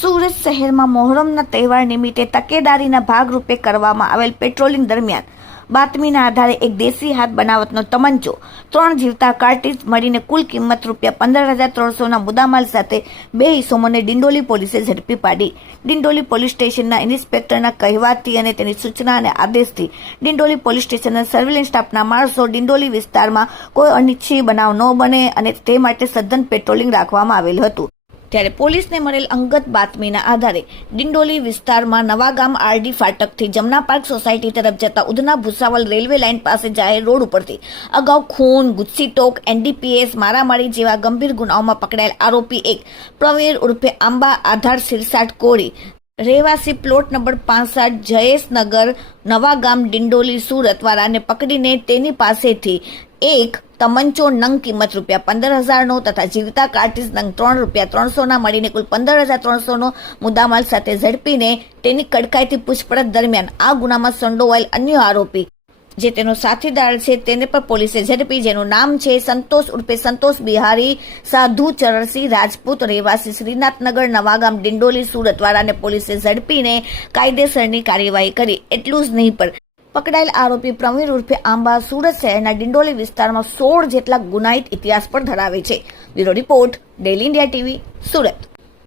સુરત શહેરમાં મોહરમના તહેવાર નિમિત્તે તકેદારીના ભાગરૂપે કરવામાં આવેલ પેટ્રોલિંગ દરમિયાન બાતમીના આધારે એક દેશી હાથ બનાવટનો તમંચો, 3 જીવતા કાર્ટ્રીજ મળીને કુલ કિંમત ₹15,300ના મુદ્દામાલ સાથે 2 ઇસમોને ડિંડોલી પોલીસે ઝડપી પાડી. ડિંડોલી પોલીસ સ્ટેશનના ઇન્સ્પેક્ટરના કહેવાથી અને તેની સૂચના અને આદેશથી ડિંડોલી પોલીસ સ્ટેશનના સર્વેલન્સ સ્ટાફના માણસો ડિંડોલી વિસ્તારમાં કોઈ અનિચ્છનીય બનાવ ન બને અને તે માટે સઘન પેટ્રોલિંગ રાખવામાં આવેલ હતું. ત્યારે પોલીસને મળેલ અંગત બાતમીના આધારે ડિંડોલી વિસ્તારમાં નવાગામ આરડી ફાટકથી જમના પાર્ક સોસાયટી તરફ જતા ઉધના ભુસાવલ રેલવે લાઇન પાસે જાહેર રોડ ઉપરથી અગાઉ ખૂન, ગુસ્સીટોક, એનડીપીએસ, મારામારી જેવા ગંભીર ગુનાઓમાં પકડાયેલ આરોપી એક પ્રવીર ઉર્ફે આંબા આધાર સિરસાટ કોળી, રહેવાસી પ્લોટ નંબર 65, જયેશનગર, નવાગામ, ડિંડોલી, સુરત વાળાને પકડીને તેની પાસેથી એક તમંચો નંગ કિંમત ₹15,000નો તથા જીવતા કાર્ટ્રીજ નંગ ₹3,300ના મળીને કુલ ₹15,300નો મુદ્દામાલ સાથે ઝડપીને તેની કડકાઈથી પૂછપરછ દરમિયાન આ ગુનામાં સંડોવાયેલ અન્ય આરોપી જે તેનો સાથીદાર છે તેને પણ પોલીસે ઝડપી, જેનું નામ છે સંતોષ ઉર્ફે સંતોષ બિહારી સાધુ ચરણસિંહ રાજપૂત, રહેવાસી શ્રીનાથનગર, નવાગામ, ડિંડોલી, સુરતવાળાને પોલીસે ઝડપીને કાયદેસરની કાર્યવાહી કરી. એટલું જ નહીં પણ પકડાયેલ આરોપી પ્રવીર ઉર્ફે આંબા સુરત શહેરના ડિંડોલી વિસ્તારમાં 16 જેટલા ગુનાહિત ઇતિહાસ પણ ધરાવે છે. Bureau report, daily India TV, Surat.